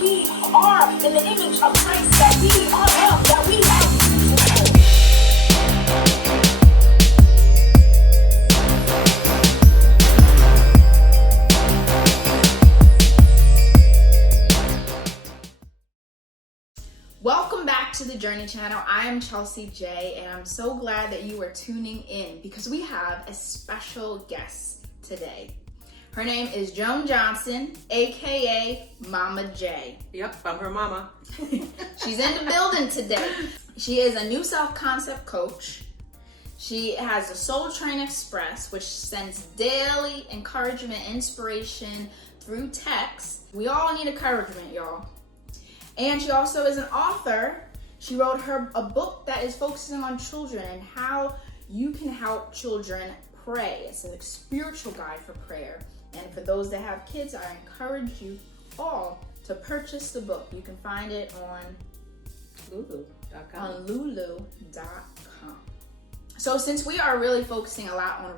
we are in the image of Christ, that we are love, that we have Welcome back to the Journey channel. I am Chelsea J, and I'm so glad that you are tuning in because we have a special guest today. Her name is Joan Johnson, aka Momma Jay. Yep, I'm her mama. She's in the building today. She is a new self concept coach. She has the Soul Train Express, which sends daily encouragement, inspiration through text. We all need encouragement, y'all. And she also is an author. She wrote a book that is focusing on children and how you can help children pray. It's a spiritual guide for prayer. And for those that have kids, I encourage you all to purchase the book. You can find it on lulu.com. So since we are really focusing a lot on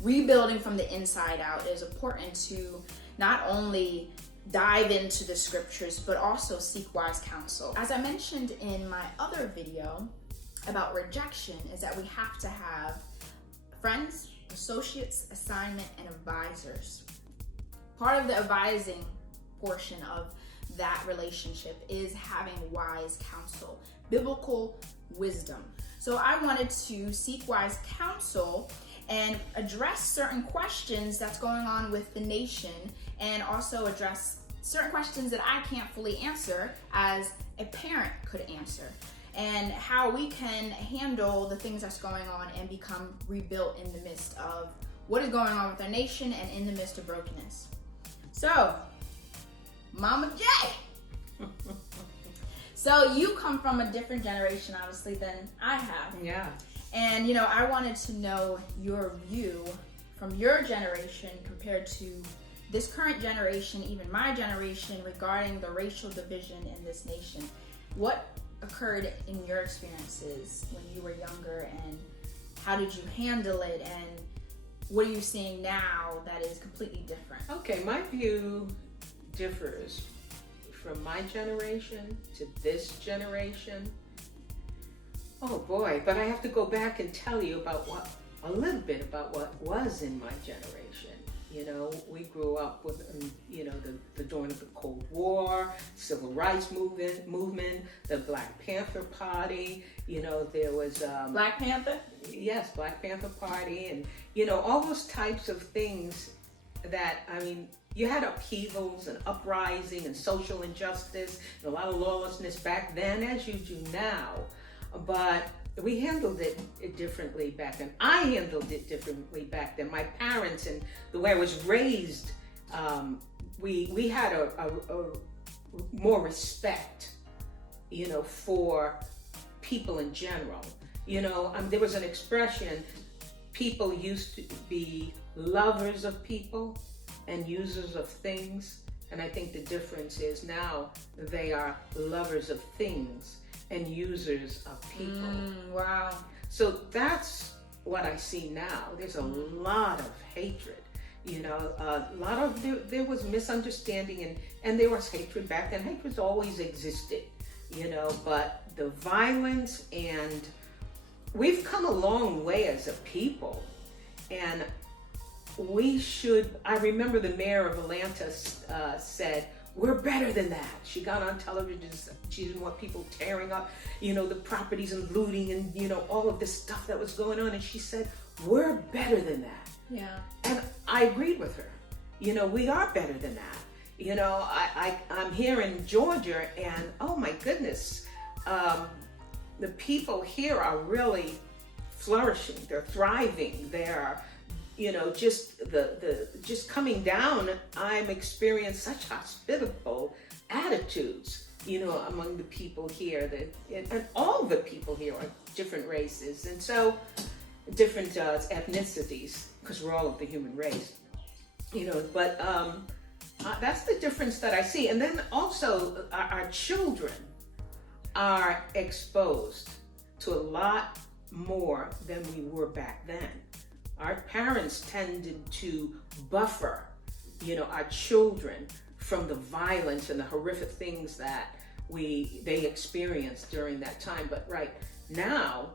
rebuilding from the inside out, it is important to not only dive into the scriptures, but also seek wise counsel. As I mentioned in my other video about rejection, is that we have to have friends, associates, assignment, and advisors. Part of the advising portion of that relationship is having wise counsel, biblical wisdom. So I wanted to seek wise counsel and address certain questions that's going on with the nation, and also address certain questions that I can't fully answer as a parent could answer, and how we can handle the things that's going on and become rebuilt in the midst of what is going on with our nation and in the midst of brokenness. So, Momma Jay. So you come from a different generation, obviously, than I have. Yeah. And, I wanted to know your view from your generation compared to this current generation, even my generation, regarding the racial division in this nation. What occurred in your experiences when you were younger, and how did you handle it, and what are you seeing now that is completely different? Okay, my view differs from my generation to this generation. Oh boy, but I have to go back and tell you about a little bit about what was in my generation. We grew up with, the dawn of the Cold War, Civil Rights movement, the Black Panther Party. There was Black Panther? Yes, Black Panther Party, and all those types of things that, you had upheavals and uprising and social injustice and a lot of lawlessness back then, as you do now. But we handled it differently back then. I handled it differently back then. My parents and the way I was raised, we had a more respect, for people in general. There was an expression, people used to be lovers of people and users of things. And I think the difference is now they are lovers of things and users of people. Wow. So that's what I see now. There's a lot of hatred. There was misunderstanding, and there was hatred back then. Hatred's always existed, but the violence, and we've come a long way as a people, and I remember the mayor of Atlanta said, "We're better than that." She got on television. She didn't want people tearing up, the properties and looting and, all of this stuff that was going on. And she said, "We're better than that." Yeah. And I agreed with her. We are better than that. I'm here in Georgia, and oh my goodness, the people here are really flourishing. They're thriving. They're just coming down. I'm experiencing such hospitable attitudes, among the people here, and all the people here are different races, and so different ethnicities, because we're all of the human race, but that's the difference that I see. And then also our children are exposed to a lot more than we were back then. Our parents tended to buffer, our children from the violence and the horrific things that they experienced during that time. But right now,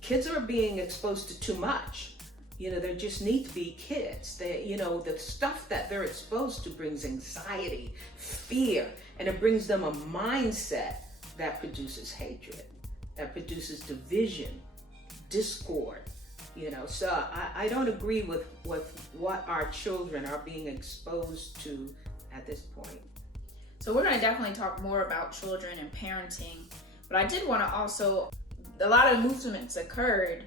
kids are being exposed to too much. There just need to be kids. The stuff that they're exposed to brings anxiety, fear, and it brings them a mindset that produces hatred, that produces division, discord. So I don't agree with what our children are being exposed to at this point. So we're going to definitely talk more about children and parenting, but I did want to also, a lot of movements occurred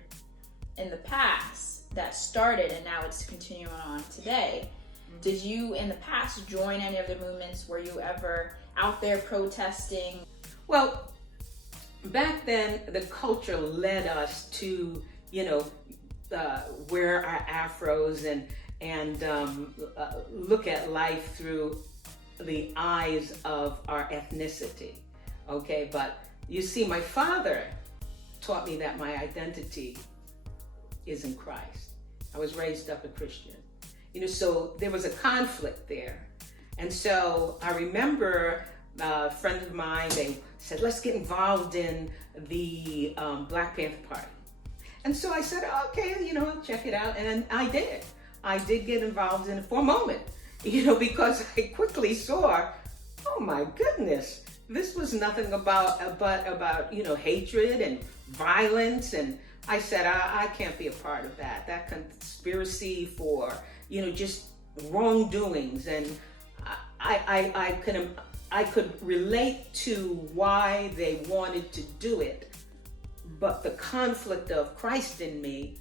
in the past that started and now it's continuing on today. Mm-hmm. Did you in the past join any of the movements? Were you ever out there protesting? Well, back then the culture led us to, wear our afros and look at life through the eyes of our ethnicity. Okay, but you see, my father taught me that my identity is in Christ. I was raised up a Christian. So there was a conflict there. And so I remember a friend of mine, they said, let's get involved in the Black Panther Party. And so I said, okay, I'll check it out. And I did. I did get involved in it for a moment, because I quickly saw, oh my goodness, this was nothing about hatred and violence. And I said, I can't be a part of that. That conspiracy for, just wrongdoings. And I could relate to why they wanted to do it. But the conflict of Christ in me,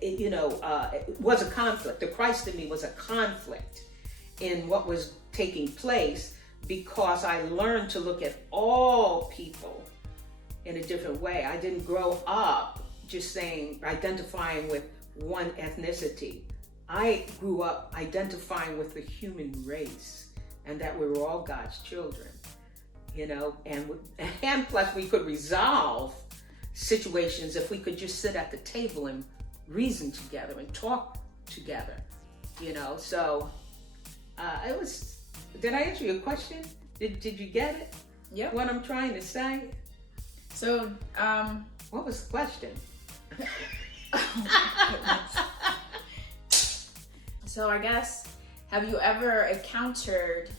it was a conflict. The Christ in me was a conflict in what was taking place, because I learned to look at all people in a different way. I didn't grow up just identifying with one ethnicity. I grew up identifying with the human race and that we were all God's children, and plus we could resolve situations if we could just sit at the table and reason together and talk together, so it was. Did I answer your question? Did you get it? Yep. What I'm trying to say? So, what was the question? So I guess, have you ever encountered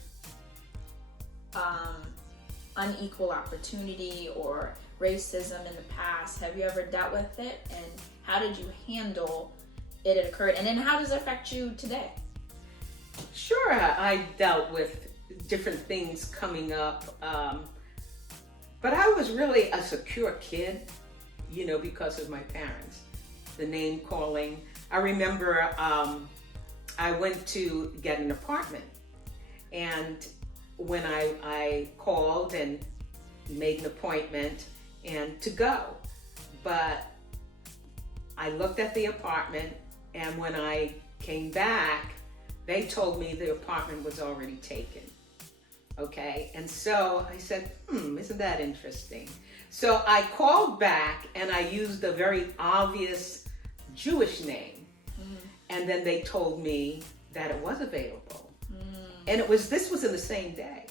unequal opportunity or racism in the past? Have you ever dealt with it, and how did you handle it occurred, and then how does it affect you today? Sure, I dealt with different things coming up, but I was really a secure kid, because of my parents, the name calling. I remember I went to get an apartment, and when I called and made an appointment and to go, but I looked at the apartment, and when I came back, they told me the apartment was already taken. Okay, and so I said, isn't that interesting? So I called back and I used a very obvious Jewish name. And then they told me that it was available. And this was in the same day.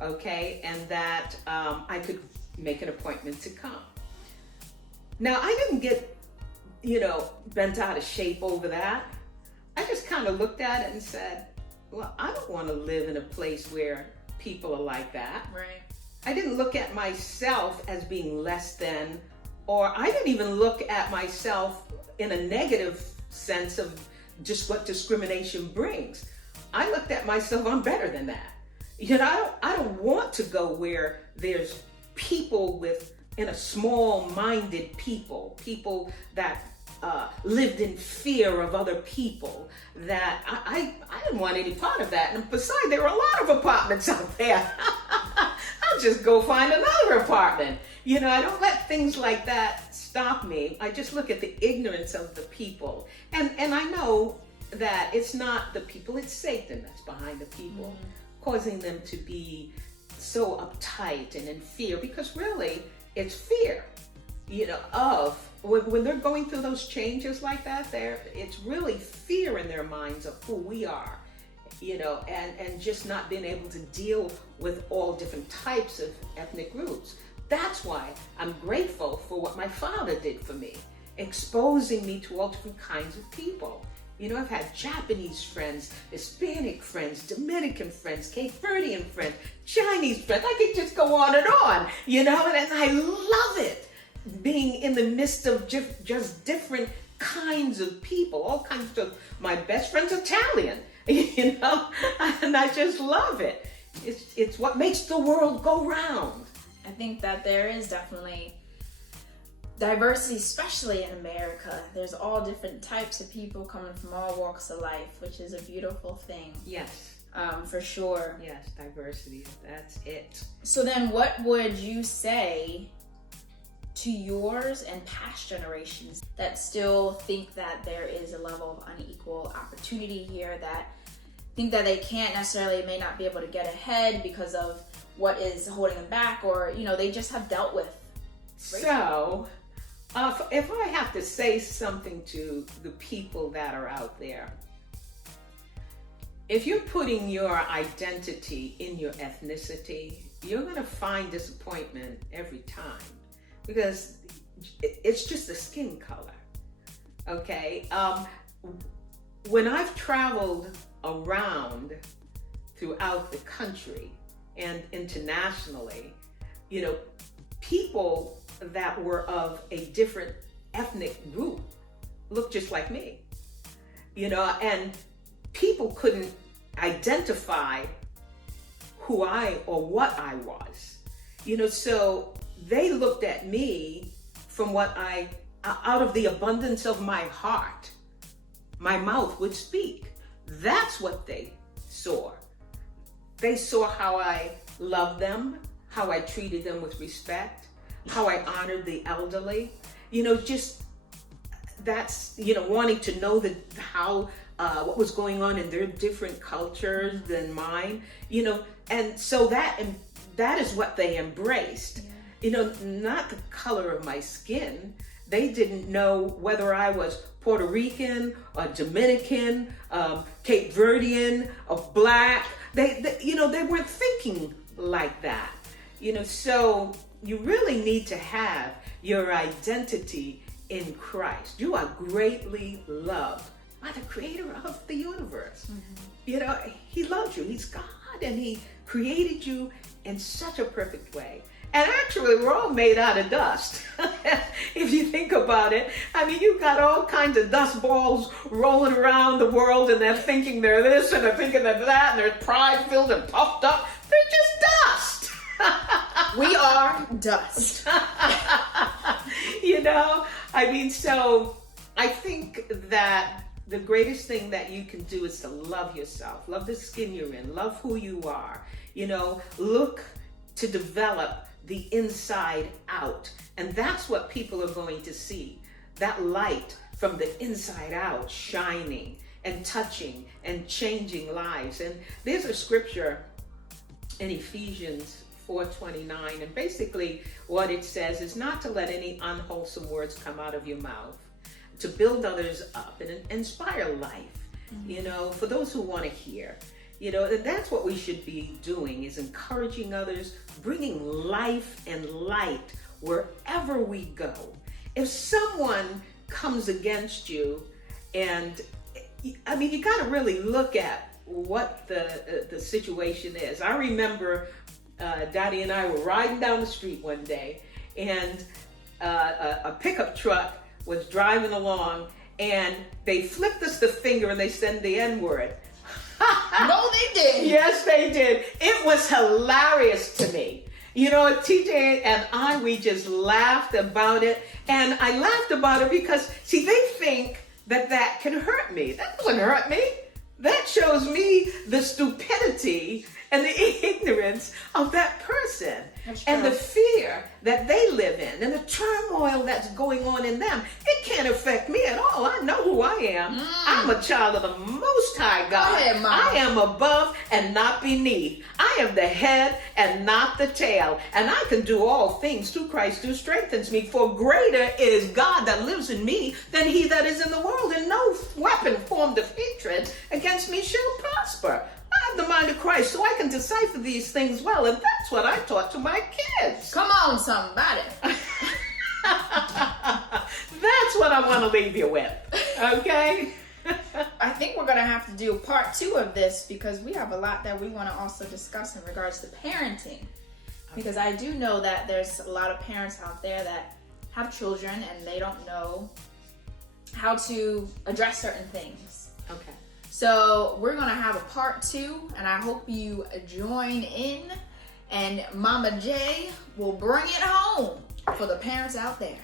Okay, and that I could make an appointment to come. Now, I didn't get, bent out of shape over that. I just kind of looked at it and said, well, I don't want to live in a place where people are like that. Right. I didn't look at myself as being less than, or I didn't even look at myself in a negative sense of just what discrimination brings. I looked at myself, I'm better than that. I don't want to go where there's people in a small-minded people that lived in fear of other people, that I didn't want any part of that. And besides, there were a lot of apartments out there. I'll just go find another apartment. I don't let things like that stop me. I just look at the ignorance of the people. And I know that it's not the people, it's Satan that's behind the people, causing them to be so uptight and in fear, because really it's fear, of when they're going through those changes like that, it's really fear in their minds of who we are and just not being able to deal with all different types of ethnic groups. That's why I'm grateful for what my father did for me, exposing me to all different kinds of people. I've had Japanese friends, Hispanic friends, Dominican friends, Cape Verdean friends, Chinese friends. I could just go on, and I love it, being in the midst of just different kinds of people, all kinds of, my best friend's Italian, and I just love it. It's what makes the world go round. I think that there is definitely diversity, especially in America. There's all different types of people coming from all walks of life, which is a beautiful thing. Yes. For sure. Yes, diversity, that's it. So then what would you say to yours and past generations that still think that there is a level of unequal opportunity here, that think that they can't necessarily, may not be able to get ahead because of what is holding them back, or, they just have dealt with racism? So, if I have to say something to the people that are out there, if you're putting your identity in your ethnicity, you're going to find disappointment every time, because it's just a skin color. Okay? When I've traveled around throughout the country and internationally, people that were of a different ethnic group looked just like me, and people couldn't identify who I or what I was, so they looked at me from what out of the abundance of my heart, my mouth would speak. That's what they saw. They saw how I loved them, how I treated them with respect, how I honored the elderly, just that's, wanting to know how what was going on in their different cultures than mine, and so that is what they embraced. Not the color of my skin. They didn't know whether I was Puerto Rican or Dominican, Cape Verdean or Black. They weren't thinking like that. So you really need to have your identity in Christ. You are greatly loved by the creator of the universe. Mm-hmm. He loves you. He's God, and he created you in such a perfect way. And actually, we're all made out of dust. If you think about it, you've got all kinds of dust balls rolling around the world, and they're thinking they're this, and they're thinking they're that, and they're pride-filled and puffed up. They're just dust. We are dust. So I think that the greatest thing that you can do is to love yourself, love the skin you're in, love who you are, look to develop the inside out. And that's what people are going to see, that light from the inside out shining and touching and changing lives. And there's a scripture in Ephesians 4:29, and basically what it says is not to let any unwholesome words come out of your mouth, to build others up and inspire life, for those who want to hear. And that's what we should be doing, is encouraging others, bringing life and light wherever we go. If someone comes against you, and you got to really look at what the situation is. I remember Daddy and I were riding down the street one day, and a pickup truck was driving along, and they flipped us the finger and they said the N-word. No, they did. Yes, they did. It was hilarious to me. TJ and I, we just laughed about it. And I laughed about it because, see, they think that can hurt me. That doesn't hurt me. That shows me the stupidity and the ignorance of that person. and the fear that they live in and the turmoil that's going on in them, it can't affect me at all. I know who I am. I'm a child of the Most High God. Go ahead, Mama. I am above and not beneath. I am the head and not the tail. And I can do all things through Christ who strengthens me. For greater is God that lives in me than he that is in the world. And no weapon formed of hatred against me shall prosper. I have the mind of Christ, so I can decipher these things well, and that's what I taught to my kids. Come on, somebody. That's what I want to leave you with, okay? I think we're going to have to do part 2 of this because we have a lot that we want to also discuss in regards to parenting. Because I do know that there's a lot of parents out there that have children and they don't know how to address certain things. Okay. So we're going to have a part 2, and I hope you join in, and Momma Jay will bring it home for the parents out there.